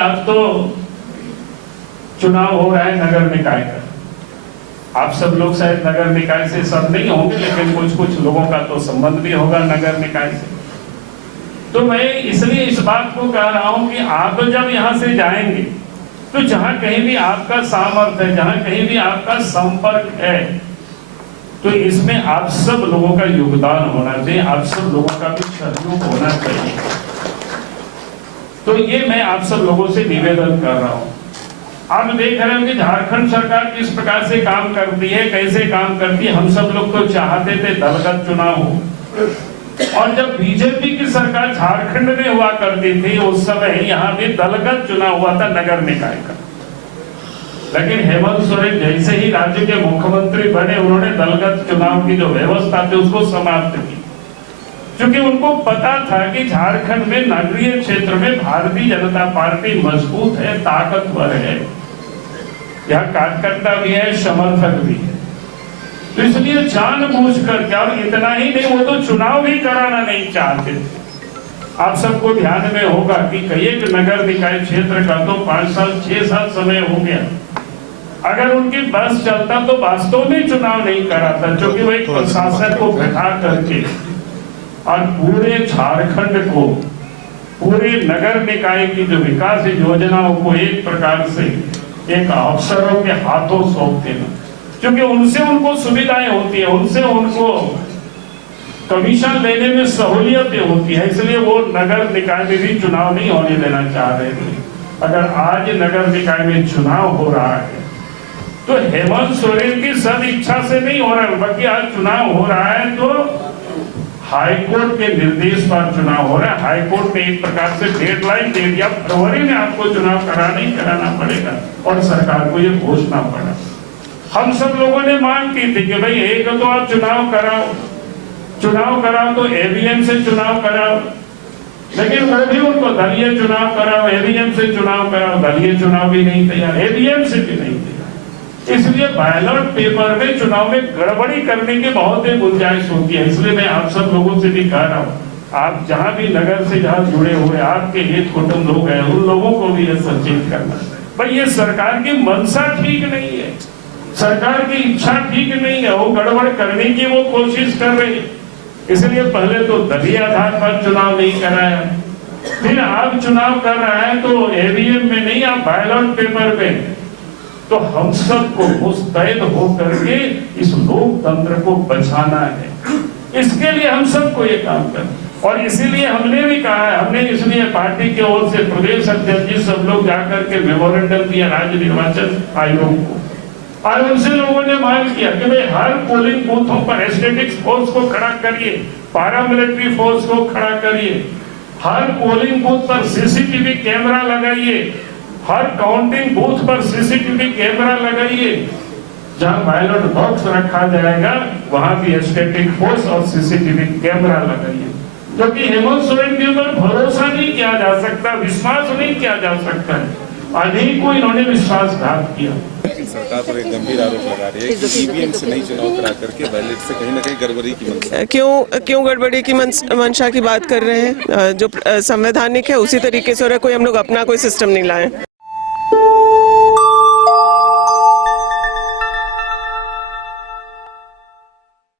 आज तो चुनाव हो रहा है नगर निकाय का। आप सब लोग शायद नगर निकाय से सब नहीं होंगे, लेकिन कुछ कुछ लोगों का तो संबंध भी होगा नगर निकाय से। तो मैं इसलिए इस बात को कह रहा हूं कि आप जब यहां से जाएंगे तो जहां कहीं भी आपका सामर्थ्य है, जहां कहीं भी आपका संपर्क है, तो इसमें आप सब लोगों का योगदान होना चाहिए, आप सब लोगों का भी सहयोग होना चाहिए। तो ये मैं आप सब लोगों से निवेदन कर रहा हूं। आप देख रहे हो कि झारखंड सरकार किस प्रकार से काम करती है, कैसे काम करती है। हम सब लोग तो चाहते थे दलगत चुनाव हो, और जब बीजेपी की सरकार झारखंड में हुआ करती थी उस समय यहाँ भी दलगत चुनाव हुआ था नगर निकाय का। लेकिन हेमंत सोरेन जैसे ही राज्य के मुख्यमंत्री बने, उन्होंने दलगत चुनाव की जो व्यवस्था थी उसको समाप्त की, क्योंकि उनको पता था कि झारखंड में नगरीय क्षेत्र में भारतीय जनता पार्टी मजबूत है, ताकतवर है, यहाँ कार्यकर्ता भी है, समर्थक भी है। तो इसलिए जानबूझकर क्या, और इतना ही नहीं, वो तो चुनाव भी कराना नहीं चाहते थे। आप सबको ध्यान में होगा कि एक नगर निकाय क्षेत्र का तो 5 साल 6 साल समय हो गया, अगर उनकी बस चलता तो वास्तव में चुनाव नहीं कराता, क्योंकि वो एक प्रशासन को बैठा करके और पूरे झारखंड को, पूरे नगर निकाय की जो विकास योजनाओं को एक प्रकार से एक अफसरों के हाथों सौंप देना, क्योंकि उनसे उनको सुविधाएं होती है, उनसे उनको कमीशन लेने में सहूलियतें होती है, इसलिए वो नगर निकाय में भी चुनाव नहीं होने देना चाह रहे थे। अगर आज नगर निकाय में चुनाव हो रहा है तो हेमंत सोरेन की सद इच्छा से नहीं हो रहा है, बल्कि आज चुनाव हो रहा है तो हाईकोर्ट के निर्देश पर चुनाव हो रहा है। हाईकोर्ट ने एक प्रकार से डेडलाइन दे दिया, फरवरी में आपको चुनाव कराना ही कराना पड़ेगा, और सरकार को ये घोषणा पड़ा। हम सब लोगों ने मांग की थी कि भाई एक तो आप चुनाव कराओ तो ईवीएम से चुनाव कराओ, लेकिन वो भी उनको दलीय चुनाव कराओ, ईवीएम से चुनाव कराओ, दलीय चुनाव भी नहीं तैयार, ईवीएम से भी नहीं तैयार। इसलिए बैलेट पेपर में चुनाव में गड़बड़ी करने की बहुत ही गुंजाइश होती है। इसलिए मैं आप सब लोगों से भी कह रहा हूँ, आप जहाँ भी नगर से जहाँ जुड़े हुए आपके हित कुटुंब लोग हैं, उन लोगों को भी यह सचेत करना भाई, ये सरकार की मंशा ठीक नहीं है, सरकार की इच्छा ठीक नहीं है, वो गड़बड़ करने की वो कोशिश कर रही है। इसलिए पहले तो दलीय आधार पर चुनाव नहीं कराया, फिर आप चुनाव कर रहे हैं तो ईवीएम में नहीं, आप बैलेट पेपर में। तो हम सबको मुस्तैद होकर के इस लोकतंत्र को बचाना है, इसके लिए हम सबको ये काम करना। और इसीलिए हमने भी कहा है, हमने इसलिए पार्टी की ओर से प्रदेश अध्यक्ष जी सब लोग जाकर के मेमोरेंडम दिया राज्य निर्वाचन आयोग को, और उनसे लोगों ने मांग किया कि भाई हर पोलिंग बूथों पर स्टैटिक्स फोर्स को खड़ा करिए, पैरामिलिट्री फोर्स को खड़ा करिए, हर पोलिंग बूथ पर सीसीटीवी कैमरा लगाइए, हर काउंटिंग बूथ पर सीसीटीवी कैमरा लगाइए, जहां बैलेट बॉक्स रखा जाएगा वहां भी स्टैटिक फोर्स और सीसीटीवी कैमरा लगाइए। क्योंकि हेमंत सोरेन के ऊपर भरोसा नहीं किया जा सकता, विश्वास नहीं किया जा सकता है, अनेक को इन्होंने विश्वासघात किया। सरकार पर एक गंभीर आरोप लगा रही है कि ईवीएम से नहीं चुनाव करा करके बैलेट से कहीं ना कहीं गड़बड़ी की मंशा। क्यों गड़बड़ी की मंशा की बात कर रहे हैं? जो संवैधानिक है उसी तरीके से हो रहा है, कोई हम लोग अपना कोई सिस्टम नहीं लाए।